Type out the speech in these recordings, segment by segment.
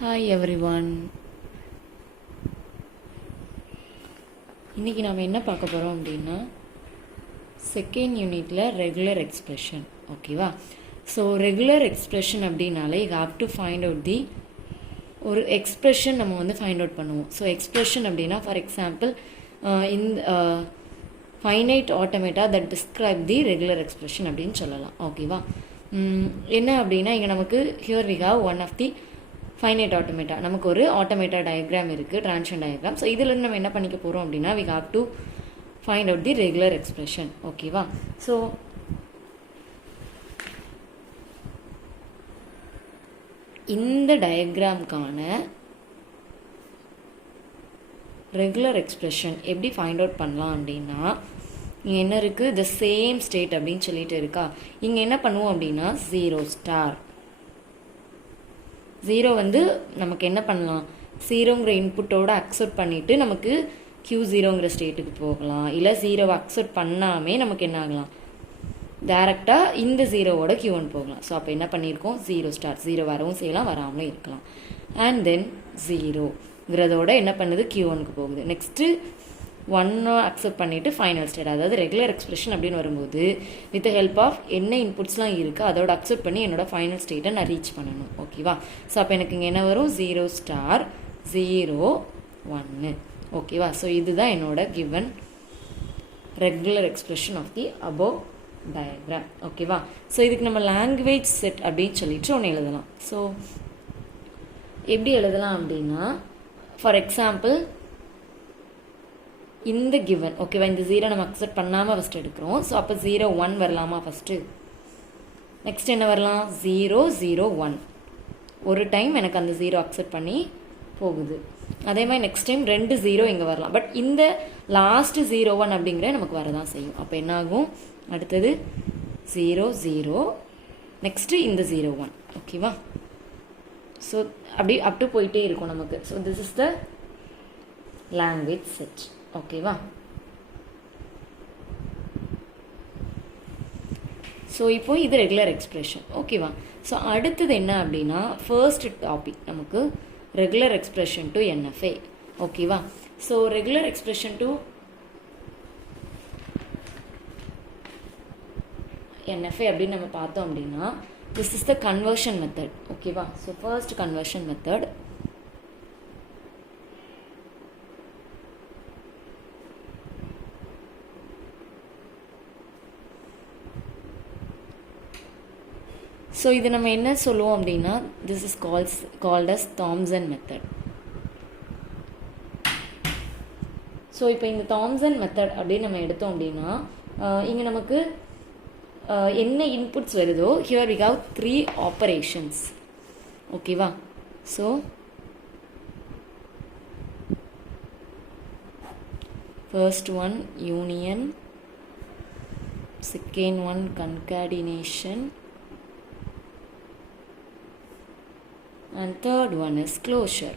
Hi everyone. இன்னைக்கு நாம என்ன பார்க்க போறோம் அப்படினா செகண்ட் யூனிட்ல ரெகுலர் எக்ஸ்பிரஷன். ஓகேவா? ஸோ ரெகுலர் எக்ஸ்பிரஷன் அப்படினாலே you have to find out the ஒரு எக்ஸ்பிரஷன் நம்ம வந்து ஃபைண்ட் அவுட் பண்ணுவோம். ஸோ எக்ஸ்பிரஷன் அப்படின்னா for example finite automata that describe the regular expression அப்படின்னு சொல்லலாம். ஓகேவா? என்ன அப்படின்னா இங்கே நமக்கு here we have one of the finite automata. நமக்கு ஒரு ஆட்டோமேட்டா டயக்ராம் இருக்குது, ட்ரான்ஷன் டயக்ராம். ஸோ இதில் நம்ம என்ன பண்ணிக்க போகிறோம் அப்படின்னா we have to find out the regular expression. ஓகேவா? ஸோ இந்த டயக்ராம்கான ரெகுலர் எக்ஸ்பிரஷன் எப்படி ஃபைண்ட் அவுட் பண்ணலாம் அப்படின்னா இங்கே என்ன இருக்குது, த சேம் ஸ்டேட் அப்படின்னு சொல்லிட்டு இருக்கா. இங்கே என்ன பண்ணுவோம் அப்படின்னா 0 0 வந்து நமக்கு என்ன பண்ணலாம், 0ங்கிற இன்புட்டோட அக்செப்ட் பண்ணிவிட்டு நமக்கு Q0ங்கிற ஸ்டேட்டுக்கு போகலாம். இல்லை 0வை அக்செப்ட் பண்ணாமே நமக்கு என்ன ஆகலாம், டேரெக்டாக இந்த 0வோட Q1 போகலாம். ஸோ அப்போ என்ன பண்ணியிருக்கோம், 0 வரவும் செய்யலாம், வராமலும் இருக்கலாம். அண்ட் தென் 0ங்கிறதோட என்ன பண்ணுது, Q1க்கு போகுது. நெக்ஸ்ட்டு 1 அக்செப்ட் பண்ணிவிட்டு ஃபைனல் ஸ்டேட், அதாவது ரெகுலர் எக்ஸ்பிரஷன் அப்படின்னு வரும்போது வித் ஹெல்ப் ஆஃப் என்ன இன்புட்ஸ்லாம் இருக்குது அதோட அக்செப்ட் பண்ணி என்னோட ஃபைனல் ஸ்டேட்டை நான் ரீச் பண்ணணும். ஓகேவா? ஸோ அப்போ எனக்கு இங்கே என்ன வரும், 0 1. ஓகேவா? ஸோ இதுதான் என்னோட given regular expression of the above diagram. ஓகேவா? ஸோ இதுக்கு நம்ம லாங்குவேஜ் செட் அப்படின்னு சொல்லிட்டு ஒன்று எழுதலாம். ஸோ எப்படி எழுதலாம் அப்படின்னா ஃபார் எக்ஸாம்பிள் இந்த கிவன், ஓகேவா, இந்த 0 நம்ம அக்செப்ட் பண்ணாமல் ஃபஸ்ட் எடுக்கிறோம். ஸோ அப்போ 0 1 வரலாமா ஃபஸ்ட்டு. நெக்ஸ்ட் என்ன வரலாம், 0 1. ஒரு டைம் எனக்கு அந்த 0 அக்செப்ட் பண்ணி போகுது. அதே மாதிரி நெக்ஸ்ட் டைம் 2 0 இங்கே வரலாம். பட் இந்த லாஸ்ட் 0 1 அப்படிங்கிற நமக்கு வரதான் செய்யும். அப்போ என்ன ஆகும், அடுத்தது 0 நெக்ஸ்ட்டு இந்த 0 1. ஓகேவா? ஸோ அப்படி அப் டு போயிட்டே இருக்கும் நமக்கு. So this is the language set. ஓகேவா? ஸோ இப்போ இது ரெகுலர் எக்ஸ்பிரஷன். ஓகேவா? ஸோ அடுத்தது என்ன அப்படின்னா ஃபர்ஸ்ட் டாபிக் நமக்கு ரெகுலர் எக்ஸ்பிரஷன் டு NFA. ஓகேவா? So regular expression to NFA அப்படின்னு நம்ம பார்த்தோம் அப்படின்னா this is the conversion method. ஓகேவா? So first conversion method. So இது நம்ம என்ன சொல்லுவோம் அப்படின்னா this is called as Thompson method. So இப்போ இந்த தாம்சன் மெத்தட் அப்படின்னு நம்ம எடுத்தோம் அப்படின்னா இங்கே நமக்கு என்ன இன்புட்ஸ் வருதோ ஹியர் வி ஹேவ் 3 ஆப்பரேஷன்ஸ். ஓகேவா? So first one union, second one concatenation, and third one is closure.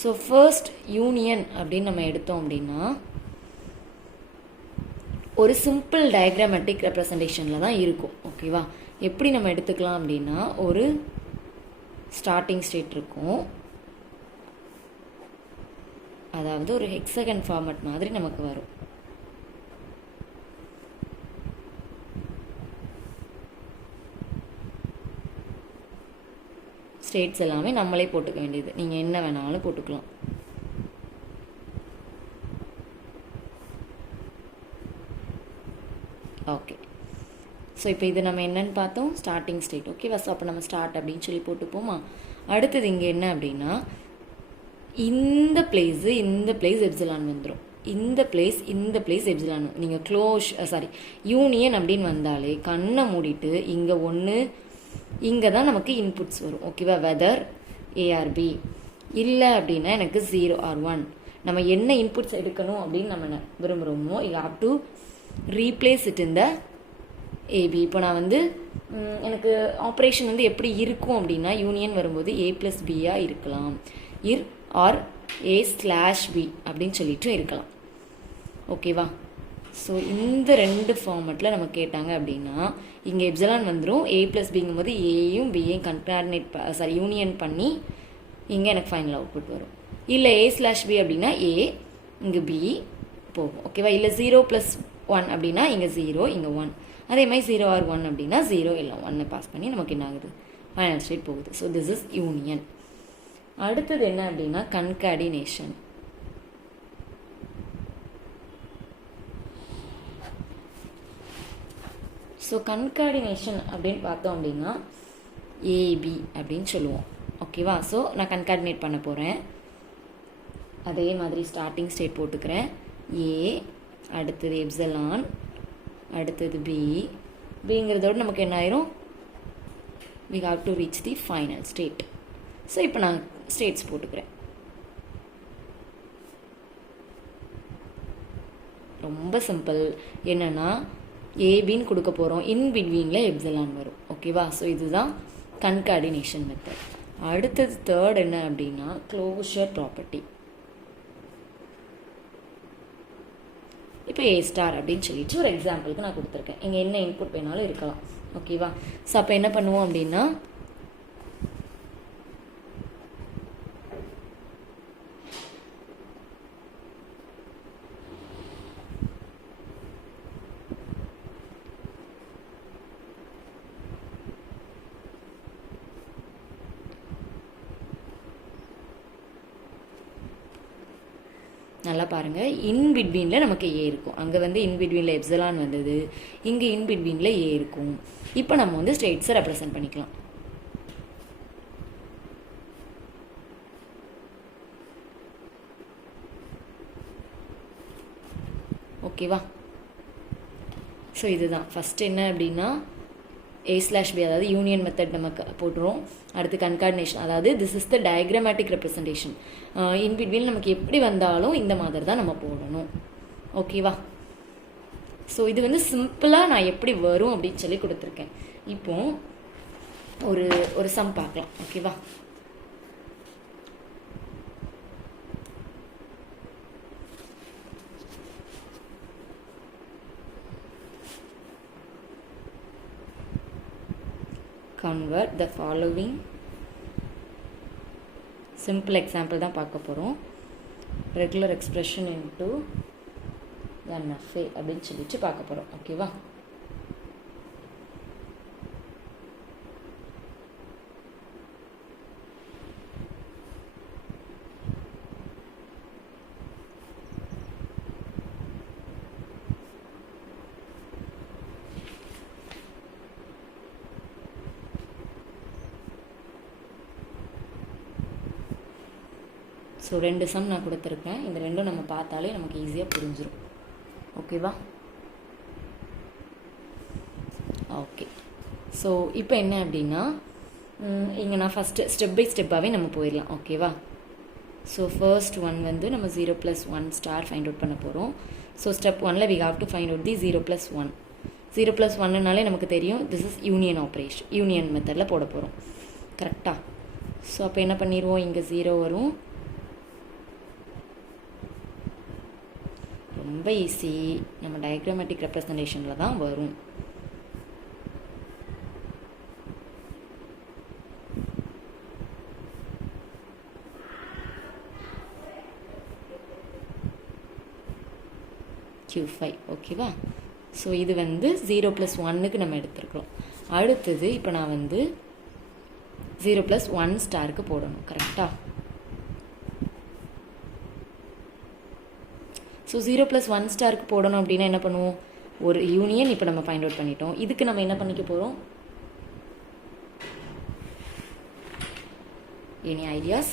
So first union அப்படின்னு நம்ம எடுத்தோம் அப்படின்னா ஒரு சிம்பிள் டயக்ராமேட்டிக் ரெப்ரசன்டேஷனில் தான் இருக்கும். ஓகேவா? எப்படி நம்ம எடுத்துக்கலாம் அப்படின்னா ஒரு ஸ்டார்டிங் ஸ்டேட் இருக்கும், அதாவது ஒரு ஹெக்ஸகன் ஃபார்மட் மாதிரி நமக்கு வரும். ஸ்டேட்ஸ் எல்லாமே நம்மளே போட்டுக்க வேண்டியது, நீங்கள் என்ன வேணாலும் போட்டுக்கலாம். ஓகே. ஸோ இப்போ இது நம்ம என்னன்னு பார்த்தோம், ஸ்டார்டிங் ஸ்டேட். ஓகேவா? ஸோ அப்போ நம்ம ஸ்டார்ட் அப்படின்னு சொல்லி போட்டுப்போமா. அடுத்தது இங்கே என்ன அப்படின்னா இந்த பிளேஸ் எப்சிலான் வந்துடும், இந்த பிளேஸ் எப்சிலான். நீங்கள் யூனியன் அப்படின்னு வந்தாலே கண்ணை மூடிட்டு இங்கே ஒன்று, இங்கே தான் நமக்கு இன்புட்ஸ் வரும். ஓகேவா? Whether A or B. இல்லை அப்படின்னா எனக்கு 0 or 1. நம்ம என்ன இன்புட்ஸ் எடுக்கணும் அப்படின்னு நம்ம விரும்புகிறோமோ you have to replace it இந்த AB. இப்போ நான் வந்து எனக்கு ஆப்ரேஷன் வந்து எப்படி இருக்கும் அப்படின்னா யூனியன் வரும்போது A + Bயாக இருக்கலாம், ஆர் A/B அப்படின்னு சொல்லிட்டு இருக்கலாம். ஓகேவா? ஸோ இந்த 2 ஃபார்மெட்டில் நம்ம கேட்டாங்க அப்படின்னா இங்கே எப்சிலான் வந்துடும். A + Bங்கும் போது ஏயும் பியையும் கன்கார்டினேட் யூனியன் பண்ணி இங்கே எனக்கு ஃபைனல் அவுட்புட் வரும். இல்லை A/B அப்படின்னா A இங்கே B போகும். ஓகேவா? இல்லை 0+1 அப்படின்னா இங்கே 0 இங்கே 1. அதே மாதிரி 0 or 1 அப்படின்னா 0 இல்லை 1 பாஸ் பண்ணி நமக்கு என்ன ஆகுது? ஃபைனல் ஸ்டேட் போகுது. So this is union. அடுத்தது என்ன அப்படின்னா கன்கார்டினேஷன். ஸோ கன்கார்டினேஷன் அப்படின்னு பார்த்தோம் அப்படின்னா ஏபி அப்படின்னு சொல்லுவோம். ஓகேவா? ஸோ நான் கன்கார்டினேட் பண்ண போகிறேன். அதே மாதிரி ஸ்டார்டிங் ஸ்டேட் போட்டுக்கிறேன். ஏ, அடுத்தது எப்சிலான், அடுத்தது பி. பிங்கிறதோடு நமக்கு என்ன ஆயிரும்? we have to reach the final state. So இப்போ நான் ஸ்டேட்ஸ் போட்டுக்கிறேன். ரொம்ப சிம்பிள். என்னென்னா ஏபின்னு கொடுக்க போகிறோம். இன் பிட்வீனில் எப்சிலான் வரும். ஓகேவா? ஸோ இதுதான் கன்கார்டினேஷன் மெத்தட். அடுத்தது தேர்ட் என்ன அப்படின்னா க்ளோஷர் ப்ராப்பர்ட்டி. இப்போ A* அப்படின்னு சொல்லிட்டு ஒரு எக்ஸாம்பிளுக்கு நான் கொடுத்துருக்கேன். இங்கே என்ன இன்புட் வேணாலும் இருக்கலாம். ஓகேவா? ஸோ அப்போ என்ன பண்ணுவோம் அப்படின்னா நல்லா பாருங்கள். இன் பிட்வீனில் நமக்கு ஏ இருக்கும். அங்கே வந்து இன் பிட்வீனில் எப்சிலான் வந்தது, இங்கே இன் பிட்வீனில் ஏ இருக்கும். இப்போ நம்ம வந்து ஸ்டேட்ஸை ரெப்ரசன்ட் பண்ணிக்கலாம். ஓகேவா? ஸோ இதுதான் ஃபஸ்ட்டு என்ன அப்படின்னா A/B, அதாவது யூனியன் மெத்தட் நம்ம போட்டுரும். அடுத்து கன்கார்டினேஷன், அதாவது this is the diagrammatic representation. In between நமக்கு எப்படி வந்தாலும் இந்த மாதிரி தான் நம்ம போடணும். ஓகேவா? ஸோ இது வந்து சிம்பிளாக நான் எப்படி வரும் அப்படின்னு சொல்லி கொடுத்துருக்கேன். இப்போ ஒரு சம் பார்க்கலாம். ஓகேவா? convert the following. simple example தான் பார்க்க போகிறோம். regular expression into NFA அப்படின்னு சொல்லிட்டு பார்க்க போகிறோம். ஓகேவா? ஸோ 2 சம் நான் கொடுத்துருக்கேன். இந்த ரெண்டும் நம்ம பார்த்தாலே நமக்கு ஈஸியாக புரிஞ்சிடும். ஓகேவா? ஓகே. ஸோ இப்போ என்ன அப்படின்னா இங்கே நான் ஃபஸ்ட்டு ஸ்டெப் பை ஸ்டெப்பாகவே நம்ம போயிடலாம். ஓகேவா? ஸோ ஃபர்ஸ்ட் ஒன் வந்து நம்ம 0+1* ஃபைண்ட் அவுட் பண்ண போகிறோம். ஸோ ஸ்டெப் 1ல் we have to find out the 0+1. 0+1னாலே நமக்கு தெரியும் this is union operation. Union மெத்தடில் போட போகிறோம். கரெக்டாக? ஸோ அப்போ என்ன பண்ணிடுவோம்? இங்கே 0 வரும். ரொம்ப ஈஸி. நம்ம டயக்ராமேட்டிக் ரெப்ரசன்டேஷனில் தான் வரும். Q5. ஓகேவா? ஸோ இது வந்து 0+1க்கு நம்ம எடுத்துருக்கோம். அடுத்தது இப்போ நான் வந்து 0+1* போடணும். கரெக்டாக? ஸோ 0+1* போடணும் அப்படின்னா என்ன பண்ணுவோம்? ஒரு யூனியன் இப்போ நம்ம ஃபைண்ட் அவுட் பண்ணிட்டோம். இதுக்கு நம்ம என்ன பண்ணிக்க போகிறோம்? Any ideas?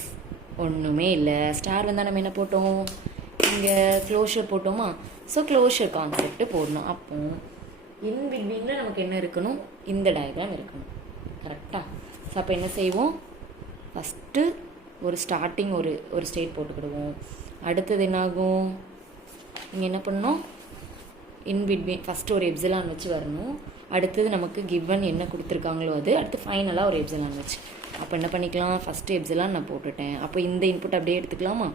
ஒன்றுமே இல்லை. ஸ்டார் வந்தால் நம்ம என்ன போட்டோம்? இங்கே க்ளோஷர் போட்டோமா? ஸோ க்ளோஷர் கான்செப்ட் போடணும். அப்போ இன் பிட்வீனில் நமக்கு என்ன இருக்கணும்? இந்த டயக்ராம் இருக்கணும். கரெக்டாக? ஸோ அப்போ என்ன செய்வோம்? ஃபஸ்ட்டு ஒரு ஸ்டார்டிங் ஒரு ஸ்டேட் போட்டுக்கிடுவோம். அடுத்தது என்னாகும்? இங்கே என்ன பண்ணணும்? இன் பிட்வீன் ஃபஸ்ட்டு ஒரு எப்சிலான் வச்சு வரணும். அடுத்தது நமக்கு கிவன் என்ன கொடுத்துருக்காங்களோ அது. அடுத்து ஃபைனலாக ஒரு எப்சிலான் வச்சு. அப்போ என்ன பண்ணிக்கலாம்? ஃபஸ்ட்டு எப்சிலான் நான் போட்டுட்டேன். அப்போ இந்த இன்புட் அப்படியே எடுத்துக்கலாமா?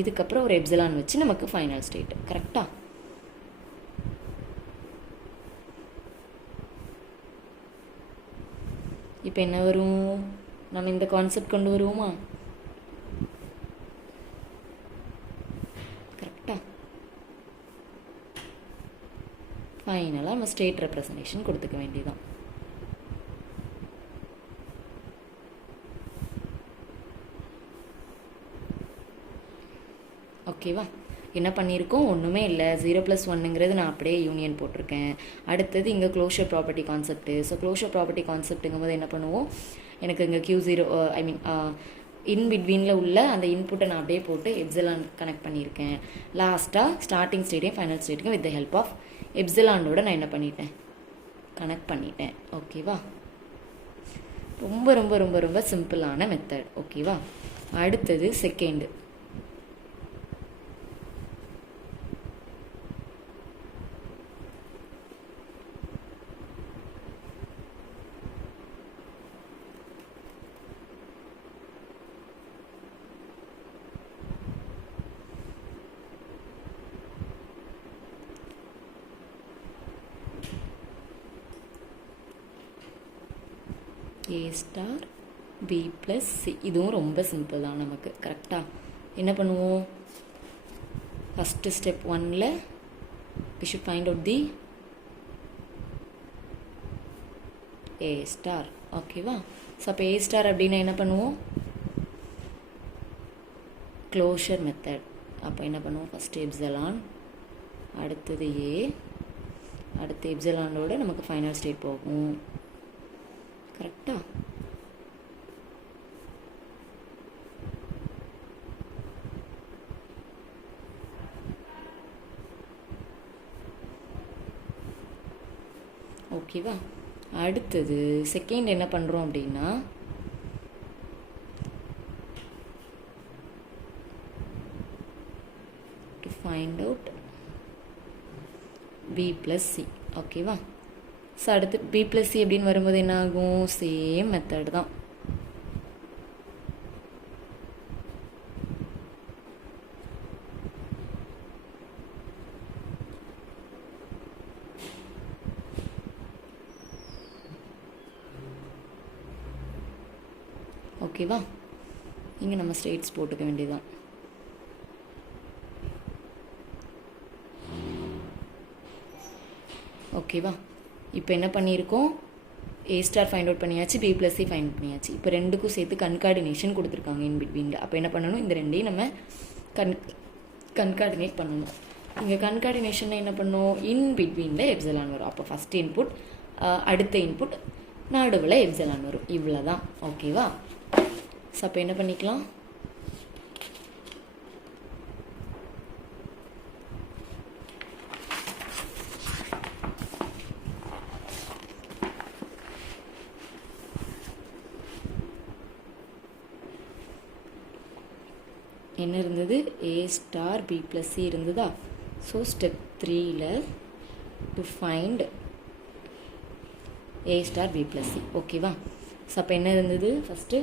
இதுக்கப்புறம் ஒரு எப்சிலான் வச்சு நமக்கு ஃபைனல் ஸ்டேட். கரெக்டா? இப்போ என்ன வரும்? நம்ம இந்த கான்செப்ட் கொண்டு வருவோமா? கரெக்டா? ஃபைனலாக நம்ம ஸ்டேட் ரெப்ரசன்டேஷன் கொடுத்துக்க வேண்டியதான். ஓகேவா? என்ன பண்ணியிருக்கோம்? ஒன்றுமே இல்லை. 0+1ங்கிறது நான் அப்படியே யூனியன் போட்டிருக்கேன். அடுத்தது இங்கே closure property concept. So closure property கான்செப்ட்டுங்கும் போது என்ன பண்ணுவோம்? எனக்கு இங்கே Q0 ஐ மீன் இன் பிட்வீனில் உள்ள அந்த இன்புட்டை நான் அப்படியே போட்டு எப்சிலான் கனெக்ட் பண்ணியிருக்கேன். லாஸ்ட்டாக ஸ்டார்டிங் ஸ்டேட்டையும் ஃபைனல் ஸ்டேட்டையும் வித் த ஹெல்ப் ஆஃப் எப்சிலானோட நான் என்ன பண்ணிட்டேன்? கனெக்ட் பண்ணிட்டேன். ஓகேவா? ரொம்ப ரொம்ப ரொம்ப ரொம்ப சிம்பிளான மெத்தட். ஓகேவா? அடுத்தது second. A star B + C. இதுவும் ரொம்ப சிம்பிள் தான் நமக்கு. கரெக்டாக? என்ன பண்ணுவோம்? ஃபஸ்ட்டு ஸ்டெப் 1ல் we should find out the A star. ஓகேவா? ஸோ அப்போ A ஸ்டார் அப்படின்னா என்ன பண்ணுவோம்? Closure method. அப்போ என்ன பண்ணுவோம்? ஃபஸ்ட்டு எப்சிலான், அடுத்தது A, அடுத்து எப்சிலானோட நமக்கு ஃபைனல் ஸ்டேட் போகும். கரெக்டா? ஓகேவா? அடுத்தது செகண்ட் என்ன பண்ணுறோம் அப்படின்னா to find out B + C. ஓகேவா? ஸோ அடுத்து B + C அப்படின்னு வரும்போது என்ன ஆகும்? சேம் மெத்தட் தான். ஓகேவா? இங்கே நம்ம ஸ்டேட்ஸ் போட்டுக்க வேண்டியதுதான். ஓகேவா? இப்போ என்ன பண்ணியிருக்கோம்? A ஸ்டார் ஃபைண்ட் அவுட் பண்ணியாச்சு, B + C ஃபைண்ட் பண்ணியாச்சு. இப்போ ரெண்டுக்கும் சேர்த்து கன்கார்டினேஷன் கொடுத்துருக்காங்க இன் பிட்வீனில். அப்போ என்ன பண்ணணும்? இந்த ரெண்டையும் நம்ம கன்கார்டினேட் பண்ணணும். இங்கே கன்கார்டினேஷனில் என்ன பண்ணணும்? இன் பிட்வீனில் எப்சிலான் வரும். அப்போ ஃபஸ்ட் இன்புட், அடுத்த இன்புட், நடுவில் எப்சிலான் வரும். இவ்வளோ தான். ஓகேவா? ஸோ அப்போ என்ன பண்ணிக்கலாம்? என்ன இருந்தது? A ஸ்டார் B + C இருந்ததா? ஸோ ஸ்டெப் 3ல் to find A star B + C. ஓகேவா? ஸோ அப்போ என்ன இருந்தது? First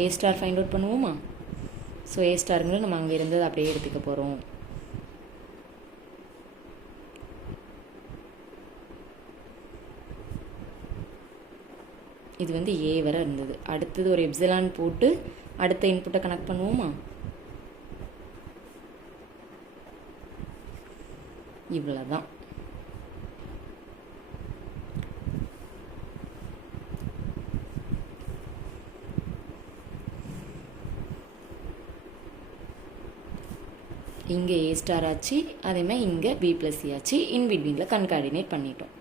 A star find out பண்ணுவோமா? ஸோ A ஸ்டாருங்கிற நம்ம அங்கே இருந்தது அப்படியே எடுத்துக்க போகிறோம். இது வந்து A வரை இருந்தது. அடுத்தது ஒரு எப்சிலான் போட்டு அடுத்த இன்புட்டை கனெக்ட் பண்ணுவோமா? இவ்வளோ தான். இங்கே A ஸ்டார் ஆச்சு, அதேமாதிரி இங்கே B + C ஆச்சு. இன் பிட்வீனில் கன்கார்டினேட் பண்ணிட்டோம்.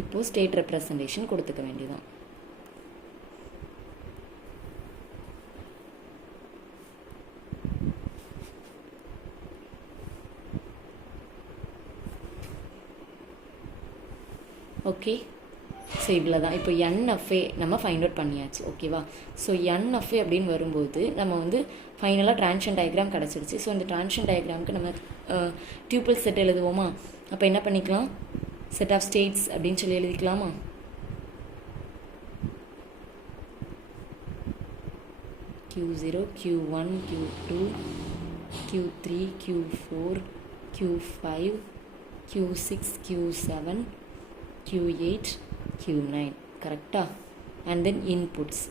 இப்போது ஸ்டேட் ரெப்ரசன்டேஷன் கொடுத்துக்க வேண்டியதான். ஓகே, ஸோ இவ்வளோ தான். இப்போ NFA நம்ம ஃபைண்ட் அவுட் பண்ணியாச்சு, ஓகேவா? ஸோ NFA அப்படின்னு வரும்போது நம்ம வந்து ஃபைனலாக ட்ரான்ஷன் டயக்ராம் கிடச்சிருச்சு. ஸோ இந்த ட்ரான்ஷன் டயக்ராமுக்கு நம்ம டியூபிள் செட் எழுதுவோமா? அப்போ என்ன பண்ணிக்கலாம், செட் ஆஃப் ஸ்டேட்ஸ் அப்படின்னு சொல்லி எழுதிக்கலாமா? Q0, Q1, Q2, Q3, Q4, Q5, Q6, Q7, Q8, Q9, கரெக்டா? அண்ட் தென் இன்புட்ஸ்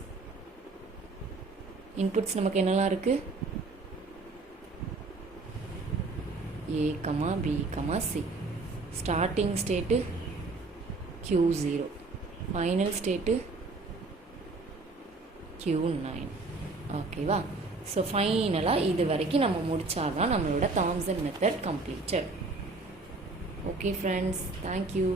நமக்கு என்னெல்லாம் இருக்குது? A, B, C. Starting state Q0, final state Q9, ஓகேவா? ஸோ ஃபைனலாக இது வரைக்கும் நம்ம முடித்தாதான் நம்மளோட Thompson method completed. Okay friends, thank you.